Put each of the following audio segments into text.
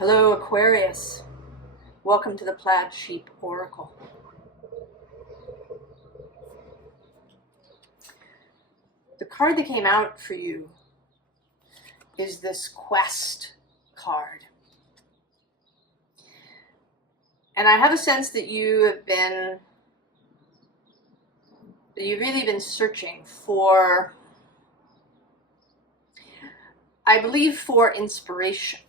Hello, Aquarius. Welcome to the Plaid Sheep Oracle. The card that came out for you is this Quest card. And I have a sense that you've really been searching for, I believe, for inspiration,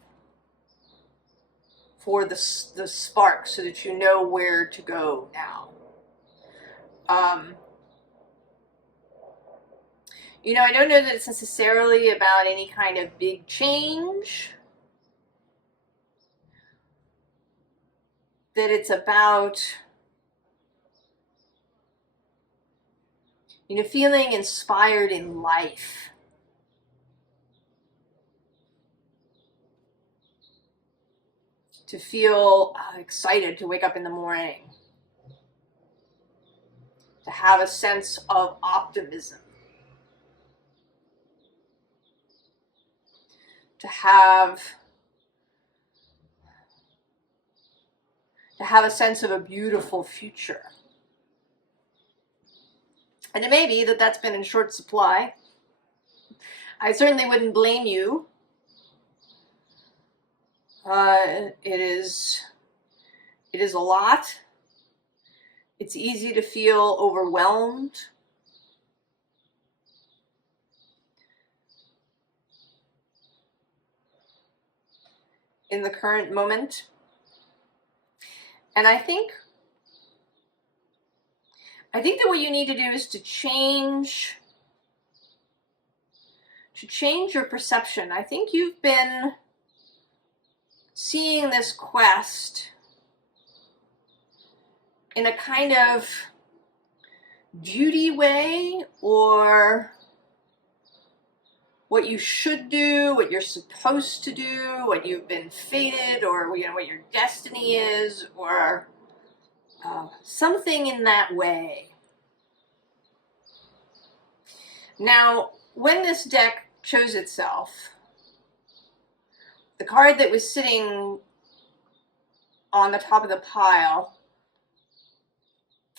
for the spark, so that you know where to go now. I don't know that it's necessarily about any kind of big change, that it's about, feeling inspired in life. To feel excited to wake up in the morning. To have a sense of optimism. To have a sense of a beautiful future. And it may be that that's been in short supply. I certainly wouldn't blame you. It is a lot. It's easy to feel overwhelmed. In the current moment. And I think that what you need to do is to change your perception. I think you've been seeing this quest in a kind of duty way, or what you should do, what you're supposed to do, what you've been fated, or what your destiny is, or something in that way. Now, when this deck chose itself, the card that was sitting on the top of the pile,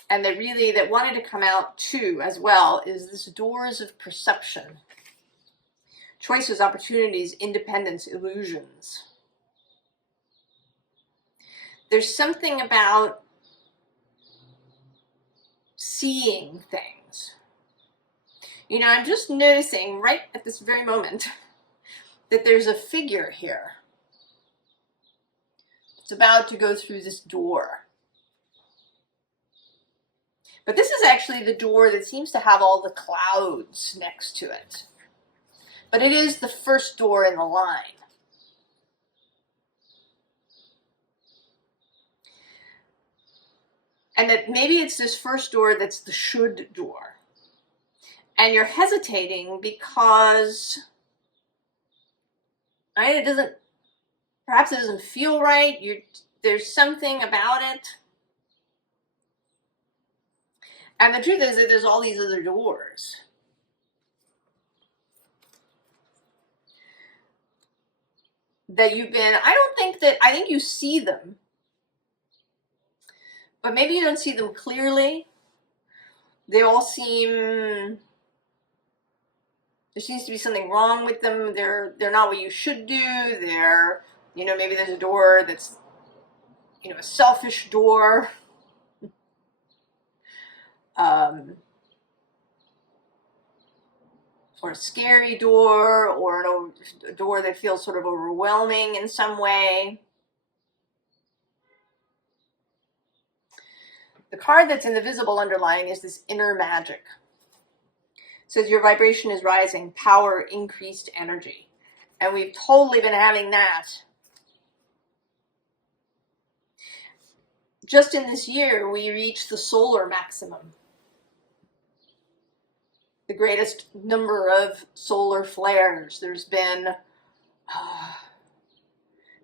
and that wanted to come out too as well, is this Doors of Perception. Choices, opportunities, independence, illusions. There's something about seeing things. I'm just noticing right at this very moment that there's a figure here. It's about to go through this door. But this is actually the door that seems to have all the clouds next to it. But it is the first door in the line. And that maybe it's this first door that's the should door. And you're hesitating because perhaps it doesn't feel right. There's something about it. And the truth is that there's all these other doors. That I think you see them. But maybe you don't see them clearly. They all there seems to be something wrong with them. They're not what you should do. Maybe there's a door that's, a selfish door. Or a scary door, or a door that feels sort of overwhelming in some way. The card that's in the visible underlying is this inner magic. It says your vibration is rising, power, increased energy. And we've totally been having that. Just in this year, we reached the solar maximum. The greatest number of solar flares. There's been,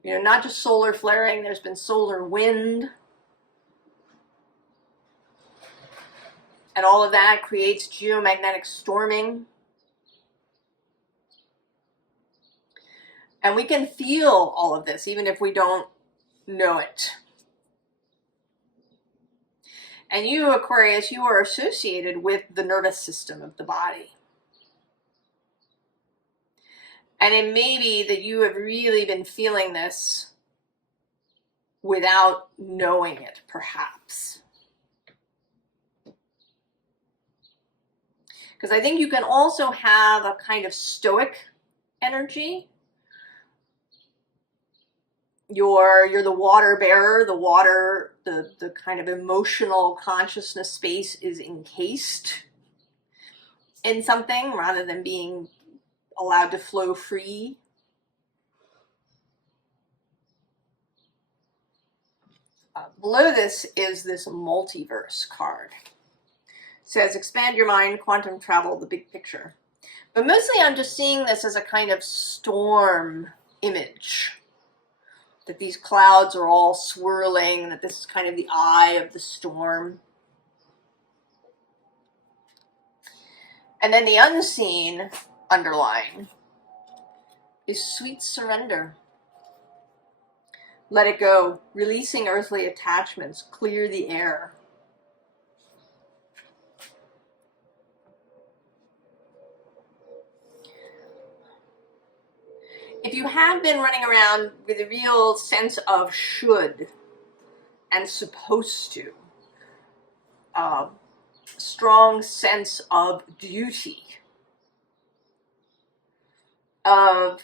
not just solar flaring, there's been solar wind. And all of that creates geomagnetic storming. And we can feel all of this even if we don't know it. And you, Aquarius, you are associated with the nervous system of the body. And it may be that you have really been feeling this without knowing it, perhaps. Because I think you can also have a kind of stoic energy. You're the water bearer, the water, the kind of emotional consciousness space is encased in something rather than being allowed to flow free. Below this is this multiverse card. It says, expand your mind, quantum travel, the big picture. But mostly I'm just seeing this as a kind of storm image. That these clouds are all swirling, that this is kind of the eye of the storm. And then the unseen underlying is sweet surrender. Let it go, releasing earthly attachments, clear the air. If you have been running around with a real sense of should and supposed to, strong sense of duty, of,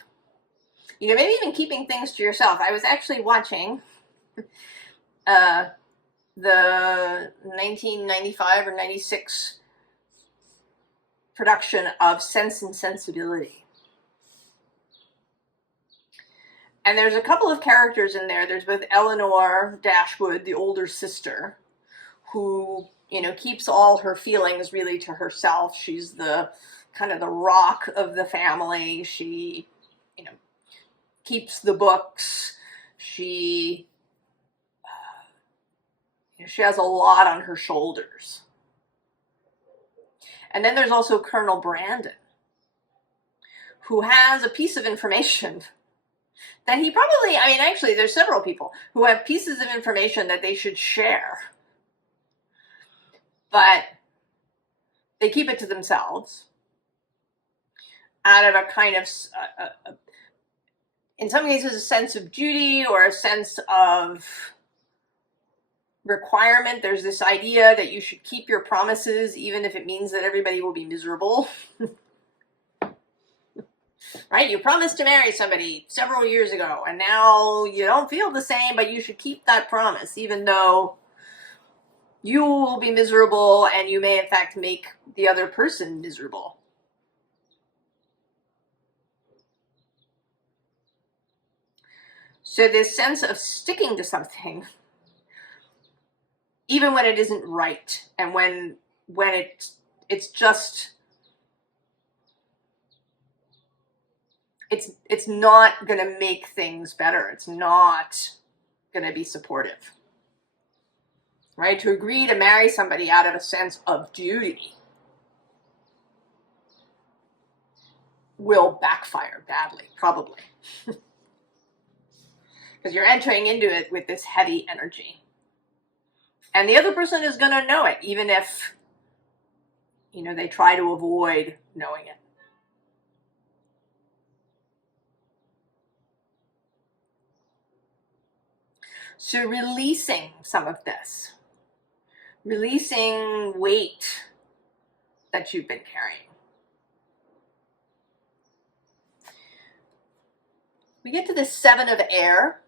maybe even keeping things to yourself. I was actually watching the 1995 or 96 production of Sense and Sensibility. And there's a couple of characters in there. There's both Eleanor Dashwood, the older sister, who, keeps all her feelings really to herself. She's the kind of the rock of the family. She, keeps the books. She has a lot on her shoulders. And then there's also Colonel Brandon, who has a piece of information that he probably, actually there's several people who have pieces of information that they should share, but they keep it to themselves out of a kind of, in some cases, a sense of duty or a sense of requirement. There's this idea that you should keep your promises even if it means that everybody will be miserable. Right? You promised to marry somebody several years ago, and now you don't feel the same, but you should keep that promise, even though you will be miserable and you may in fact make the other person miserable. So this sense of sticking to something, even when it isn't right, and when it's just, it's not going to make things better. It's not going to be supportive. Right? To agree to marry somebody out of a sense of duty will backfire badly, probably. Because you're entering into it with this heavy energy. And the other person is going to know it, even if, they try to avoid knowing it. So releasing some of this, releasing weight that you've been carrying. We get to the 7 of air,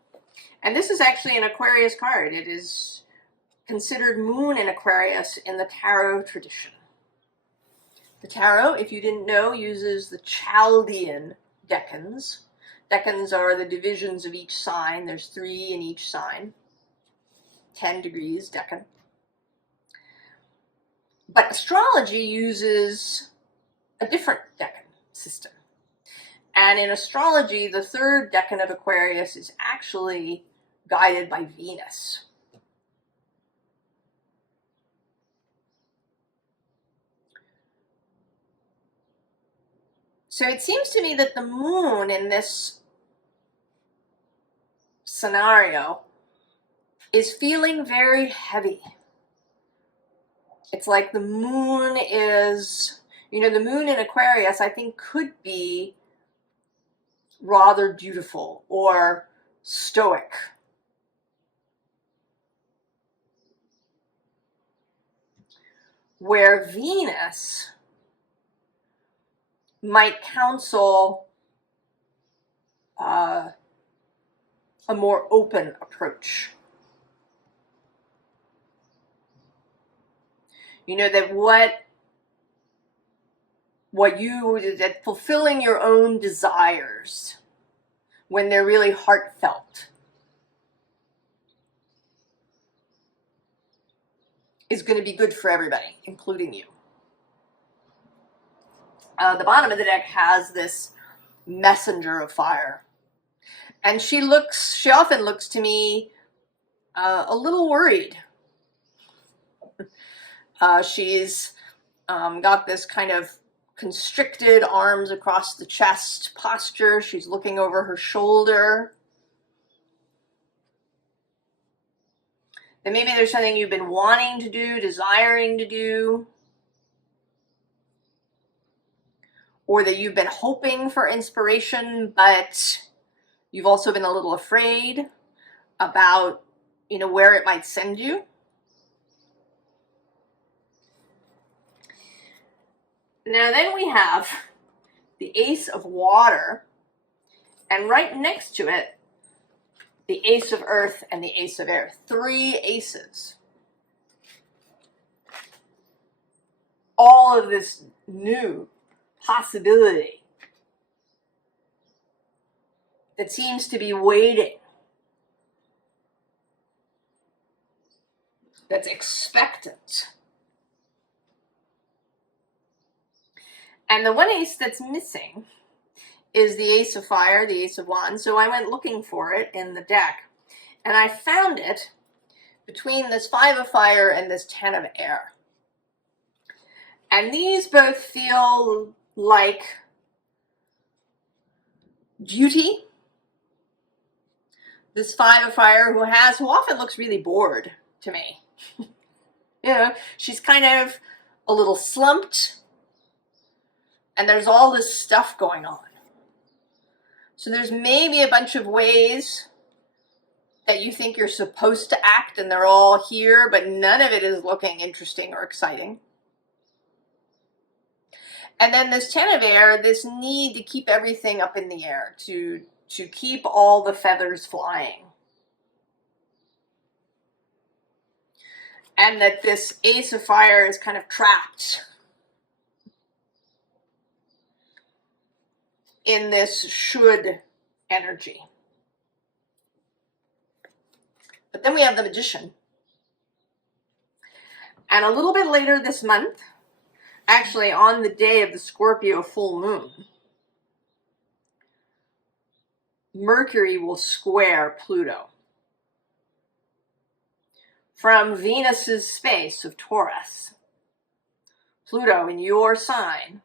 and this is actually an Aquarius card. It is considered moon in Aquarius in the tarot tradition. The tarot, if you didn't know, uses the Chaldean decans. Decans are the divisions of each sign. There's 3 in each sign. 10 degrees decan. But astrology uses a different decan system. And in astrology, the 3rd decan of Aquarius is actually guided by Venus. So it seems to me that the moon in this scenario is feeling very heavy. It's like the moon is, you know, the moon in Aquarius, I think, could be rather beautiful or stoic. Where Venus might counsel a more open approach. You know, that that fulfilling your own desires when they're really heartfelt is going to be good for everybody, including you. The bottom of the deck has this messenger of fire. And she often looks to me a little worried. She's got this kind of constricted arms across the chest posture. She's looking over her shoulder. And maybe there's something you've been wanting to do, desiring to do, or that you've been hoping for inspiration, but you've also been a little afraid about, you know, where it might send you. Now then we have the Ace of Water, and right next to it, the Ace of Earth and the Ace of Air. 3 aces. All of this new possibility that seems to be waiting, that's expectant. And the one ace that's missing is the Ace of Fire, the Ace of Wands. So I went looking for it in the deck, and I found it between this 5 of Fire and this 10 of Air. And these both feel like duty. This 5 of Fire who often looks really bored to me. You know, she's kind of a little slumped, and there's all this stuff going on. So there's maybe a bunch of ways that you think you're supposed to act, and they're all here, but none of it is looking interesting or exciting. And then this 10 of Air, this need to keep everything up in the air, to keep all the feathers flying. And that this Ace of Fire is kind of trapped in this should energy. But then we have the Magician. And a little bit later this month, actually on the day of the Scorpio full moon, Mercury will square Pluto from Venus's space of Taurus. Pluto in your sign,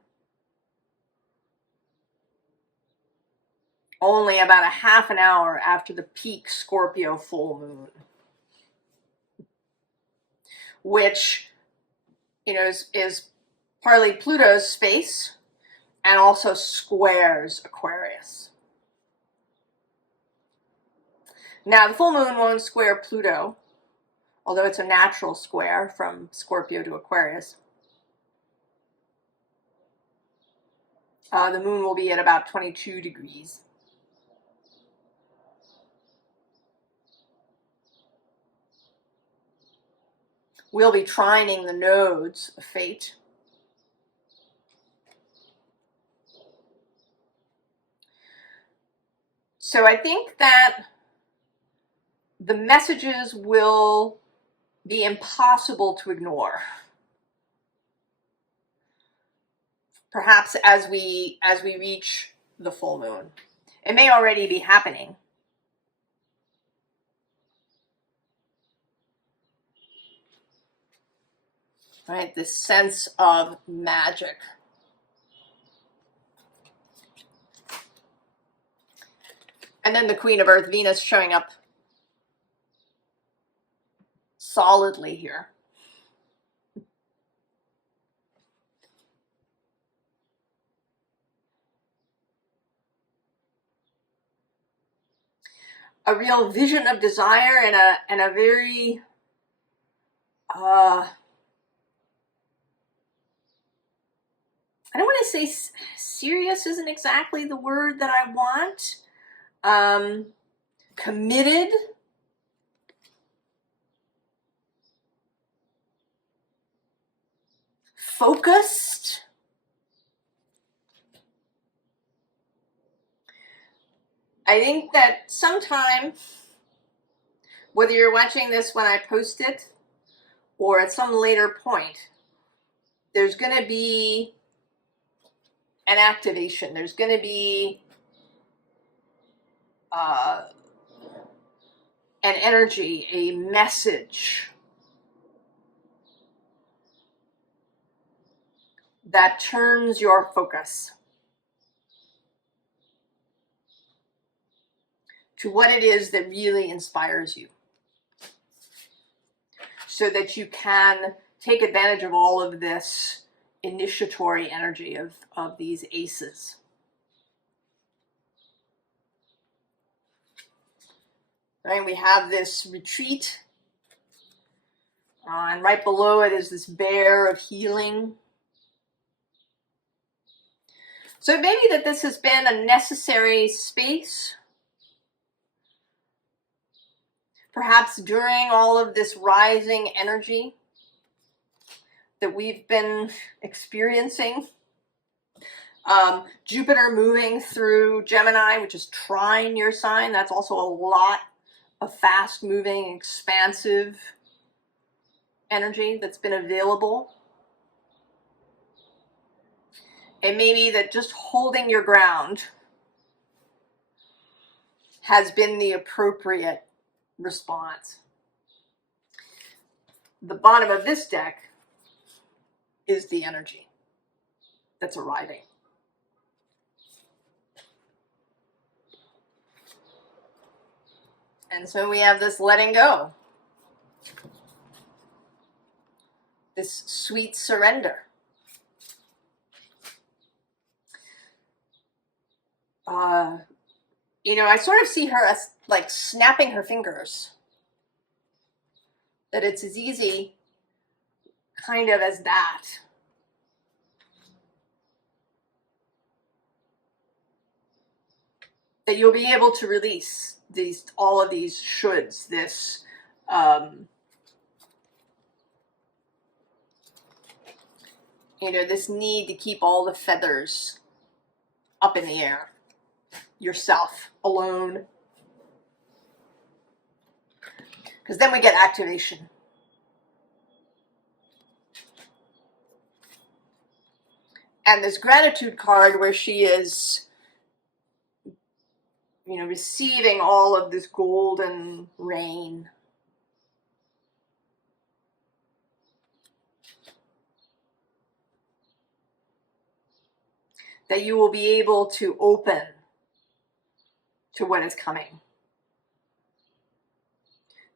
only about a half an hour after the peak Scorpio full moon, which, you know, is partly Pluto's space and also squares Aquarius. Now, the full moon won't square Pluto, although it's a natural square from Scorpio to Aquarius. The moon will be at about 22 degrees. We'll be trining the nodes of fate. So I think that the messages will be impossible to ignore. Perhaps as we reach the full moon. It may already be happening. Right, this sense of magic. And then the Queen of Earth, Venus, showing up solidly here. A real vision of desire and a very I don't want to say serious isn't exactly the word that I want. Committed, focused. I think that sometime, whether you're watching this when I post it or at some later point, there's going to be an activation. There's going to be an energy, a message that turns your focus to what it is that really inspires you, so that you can take advantage of all of this initiatory energy of these aces. Right, we have this retreat, and right below it is this bear of healing. So it may be that this has been a necessary space, perhaps during all of this rising energy that we've been experiencing. Jupiter moving through Gemini, which is trine your sign. That's also a lot of fast moving, expansive energy that's been available. It may be that just holding your ground has been the appropriate response. The bottom of this deck is the energy that's arriving. And so we have this letting go, this sweet surrender. I sort of see her as like snapping her fingers. That it's as easy kind of as that. That you'll be able to release all of these shoulds, this this need to keep all the feathers up in the air, yourself, alone. Because then we get activation. And this gratitude card where she is, receiving all of this golden rain. That you will be able to open to what is coming.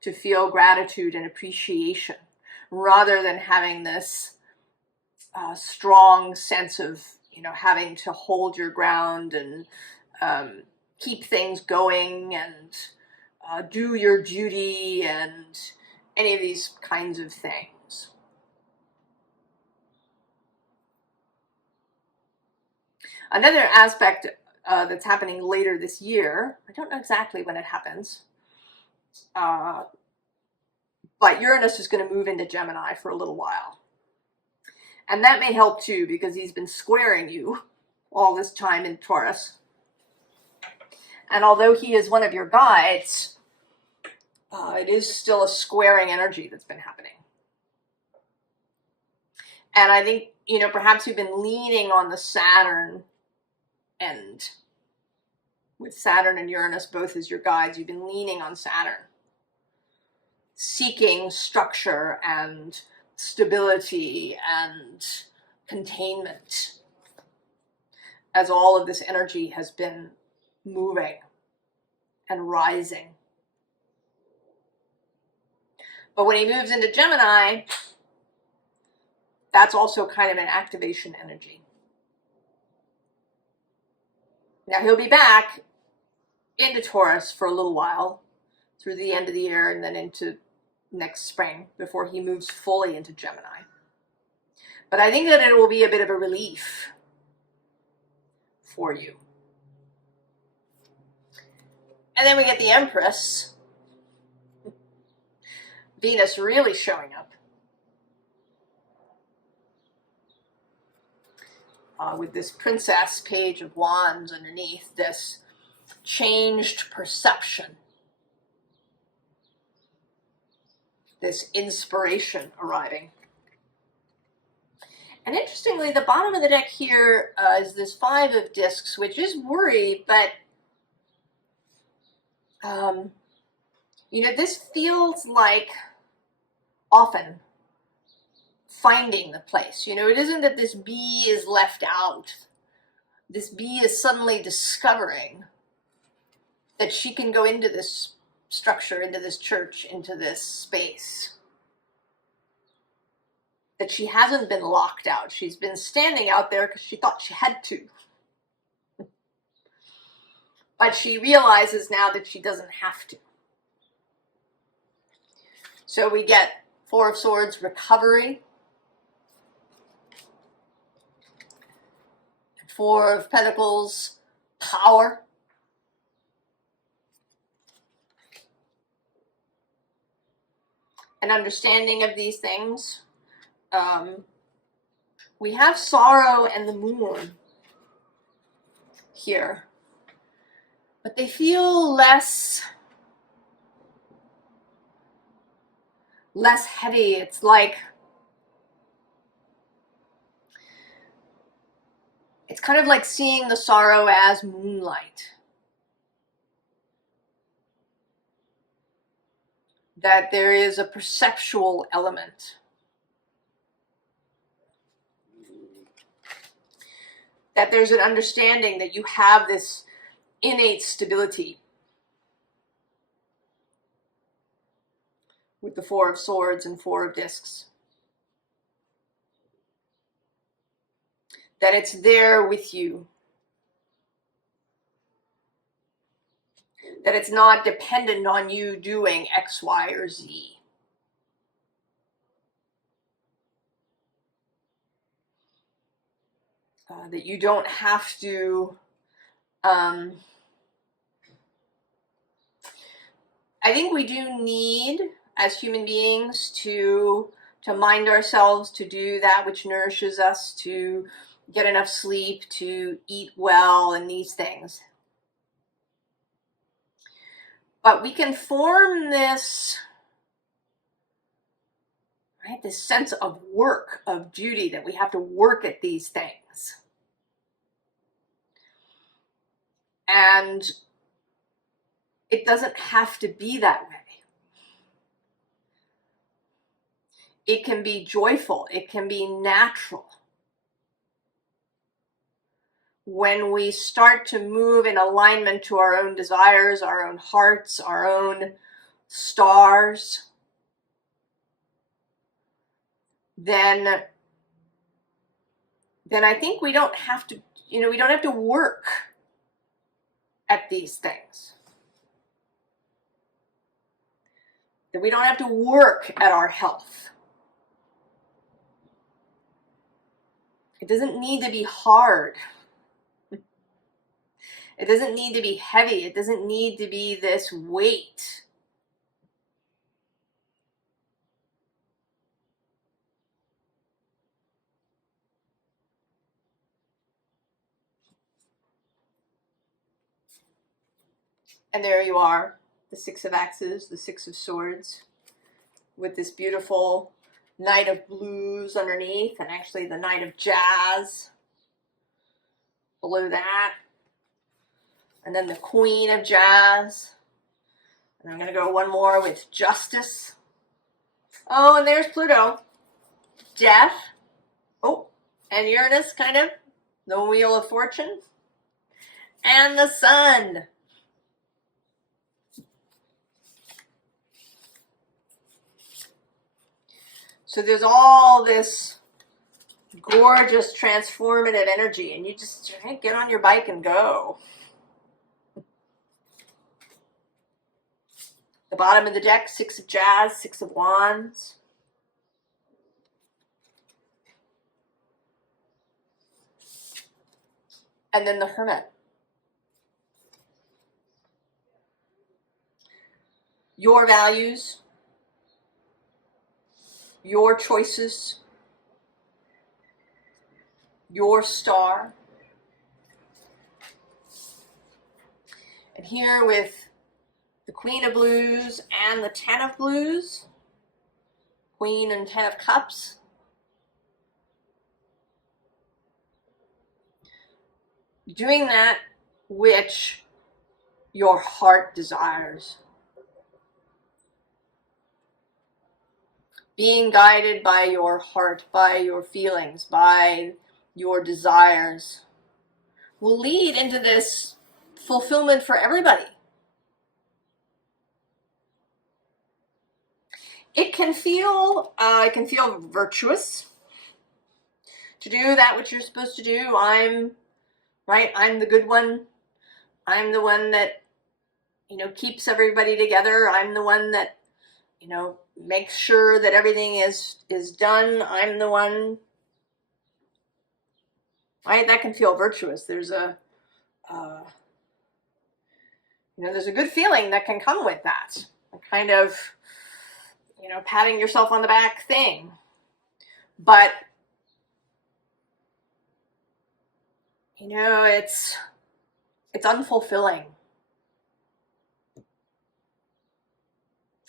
To feel gratitude and appreciation, rather than having this strong sense of, having to hold your ground and keep things going and do your duty and any of these kinds of things. Another aspect that's happening later this year, I don't know exactly when it happens, but Uranus is going to move into Gemini for a little while. And that may help too, because he's been squaring you all this time in Taurus. And although he is one of your guides, it is still a squaring energy that's been happening. And I think, perhaps you've been leaning on the Saturn end. With Saturn and Uranus both as your guides, you've been leaning on Saturn. Seeking structure and stability and containment as all of this energy has been moving and rising. But when he moves into Gemini, that's also kind of an activation energy. Now he'll be back into Taurus for a little while, through the end of the year and then into next spring, before he moves fully into Gemini. But I think that it will be a bit of a relief for you. And then we get the Empress, Venus really showing up. With this Princess Page of Wands underneath, this changed perception, this inspiration arriving. And interestingly, the bottom of the deck here is this 5 of discs, which is worry, but you know, this feels like often finding the place. You know, it isn't that this bee is left out. This bee is suddenly discovering that she can go into this structure, into this church, into this space. That she hasn't been locked out. She's been standing out there because she thought she had to. But she realizes now that she doesn't have to. So we get 4 of Swords, recovery. 4 of Pentacles, power. An understanding of these things. We have sorrow and the moon here, but they feel less heavy. It's like, it's kind of like seeing the sorrow as moonlight. That there is a perceptual element. That there's an understanding that you have this innate stability. With the 4 of Swords and 4 of Discs. That it's there with you. That it's not dependent on you doing X, Y, or Z. That you don't have to, I think we do need, as human beings, to mind ourselves, to do that which nourishes us, to get enough sleep, to eat well, and these things. But we can form this, right, this sense of work, of duty, that we have to work at these things. And it doesn't have to be that way. It can be joyful. It can be natural. When we start to move in alignment to our own desires, our own hearts, our own stars, then I think we don't have to, you know, we don't have to work at these things. That we don't have to work at our health. It doesn't need to be hard. It doesn't need to be heavy. It doesn't need to be this weight. And there you are, the 6 of Axes, the 6 of Swords, with this beautiful Knight of Blues underneath, and actually the Knight of Jazz below that. And then the Queen of Jazz. And I'm going to go one more with Justice. Oh, and there's Pluto. Death. Oh, and Uranus, kind of. The Wheel of Fortune. And the Sun. So there's all this gorgeous transformative energy, and you just get on your bike and go. The bottom of the deck, 6 of Jazz, 6 of Wands. And then the Hermit. Your values, your choices, your star. And here with the Queen of Blues and the 10 of Blues, Queen and 10 of Cups. Doing that which your heart desires. Being guided by your heart, by your feelings, by your desires will lead into this fulfillment for everybody. It can feel virtuous to do that which you're supposed to do. I'm the good one. I'm the one that, keeps everybody together. I'm the one that, makes sure that everything is done. I'm the one, right? That can feel virtuous. There's a good feeling that can come with that. A kind of, patting yourself on the back thing. But, it's unfulfilling.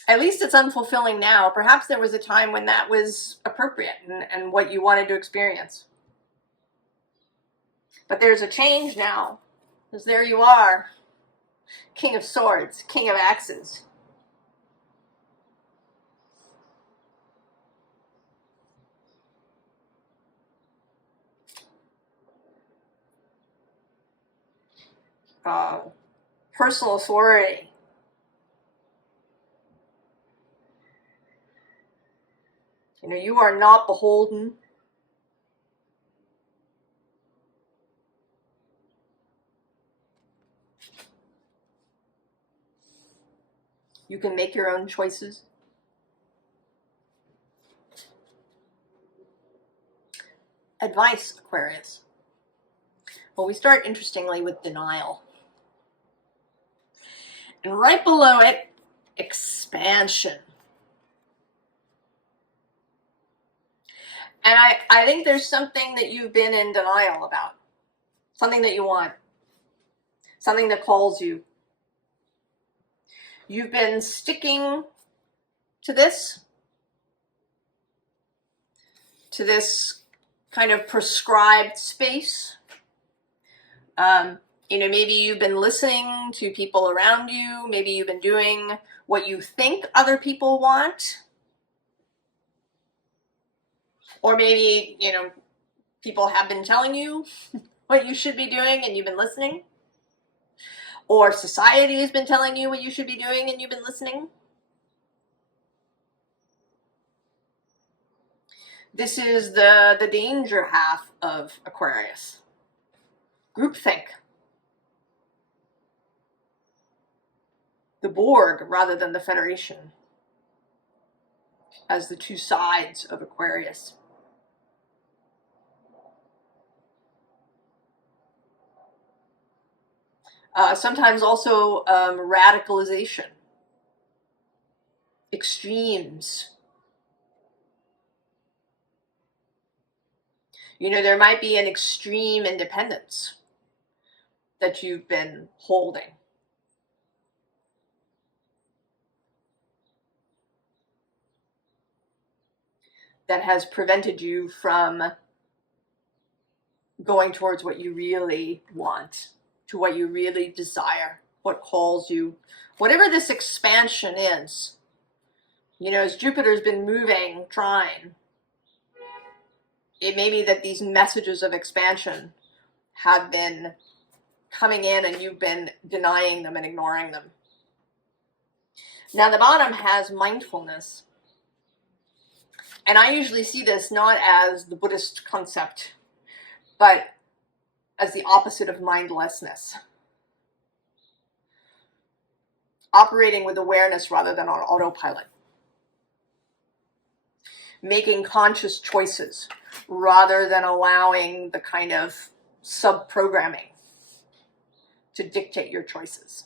At least it's unfulfilling now. Perhaps there was a time when that was appropriate and what you wanted to experience. But there's a change now, because there you are, King of Swords, King of Axes. Personal authority. You are not beholden. You can make your own choices. Advice, Aquarius. Well, we start interestingly with denial. And right below it, expansion. And I think there's something that you've been in denial about. Something that you want. Something that calls you. You've been sticking to this kind of prescribed space. Maybe you've been listening to people around you. Maybe you've been doing what you think other people want. Or maybe, people have been telling you what you should be doing and you've been listening. Or society has been telling you what you should be doing and you've been listening. This is the danger half of Aquarius. Groupthink. The Borg rather than the Federation as the two sides of Aquarius. Sometimes also radicalization, extremes. There might be an extreme independence that you've been holding. That has prevented you from going towards what you really want, to what you really desire, what calls you, whatever this expansion is. As Jupiter's been moving, trine, it may be that these messages of expansion have been coming in and you've been denying them and ignoring them. Now the bottom has mindfulness. And I usually see this not as the Buddhist concept, but as the opposite of mindlessness. Operating with awareness rather than on autopilot. Making conscious choices rather than allowing the kind of sub-programming to dictate your choices.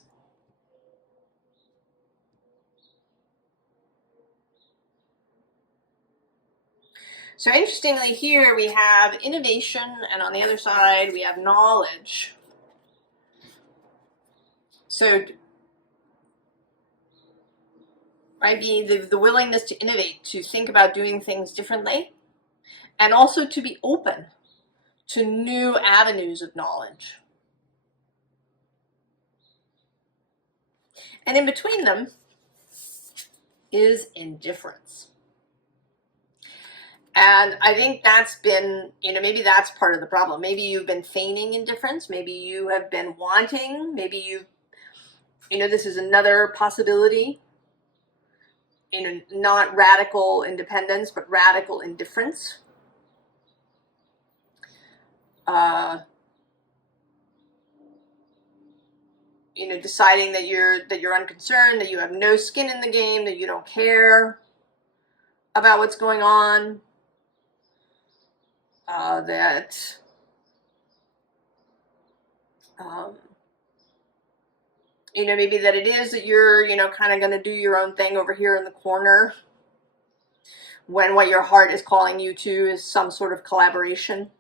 So interestingly, here we have innovation, and on the other side we have knowledge. So, right, the willingness to innovate, to think about doing things differently, and also to be open to new avenues of knowledge. And in between them is indifference. And I think that's been, maybe that's part of the problem. Maybe you've been feigning indifference. Maybe you have been wanting. Maybe this is another possibility. Not radical independence, but radical indifference. Deciding that you're unconcerned, that you have no skin in the game, that you don't care about what's going on. Maybe that it is that you're, kind of going to do your own thing over here in the corner when what your heart is calling you to is some sort of collaboration.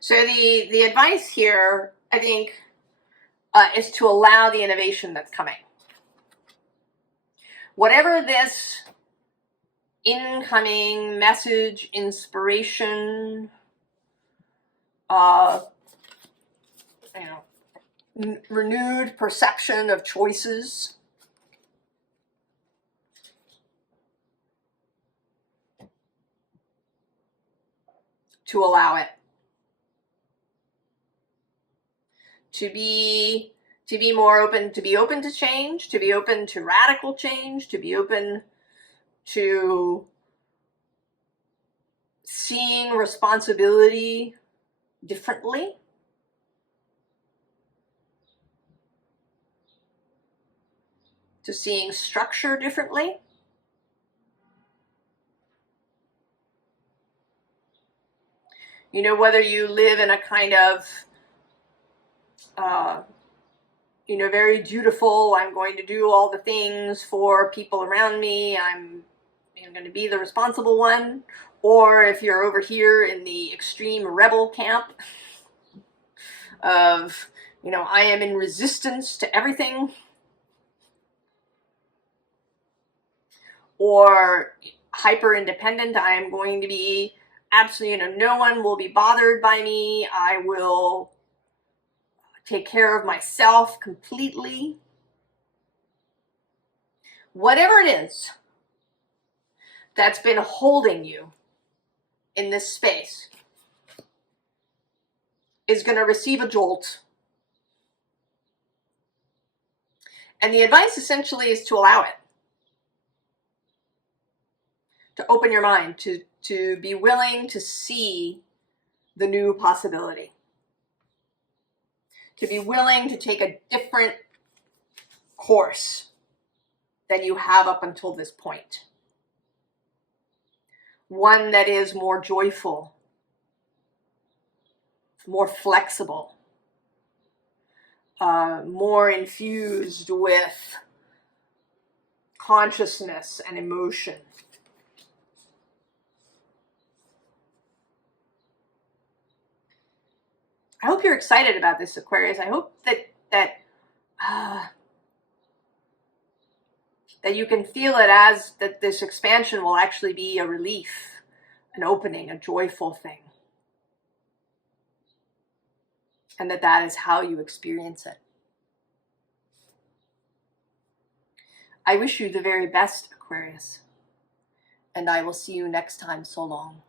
So the advice here, I think, is to allow the innovation that's coming. Whatever this incoming message, inspiration, renewed perception of choices, to allow it. To be more open, to be open to change, to be open to radical change, to be open to seeing responsibility differently. To seeing structure differently. Whether you live in a kind of very dutiful, I'm going to do all the things for people around me, I'm going to be the responsible one, or if you're over here in the extreme rebel camp of, I am in resistance to everything, or hyper independent, I am going to be absolutely, no one will be bothered by me, I will take care of myself completely. Whatever it is that's been holding you in this space is going to receive a jolt. And the advice essentially is to allow it. To open your mind, to be willing to see the new possibility. To be willing to take a different course than you have up until this point. One that is more joyful, more flexible, more infused with consciousness and emotion. I hope you're excited about this, Aquarius. I hope that you can feel it as that this expansion will actually be a relief, an opening, a joyful thing. And that is how you experience it. I wish you the very best, Aquarius. And I will see you next time. So long.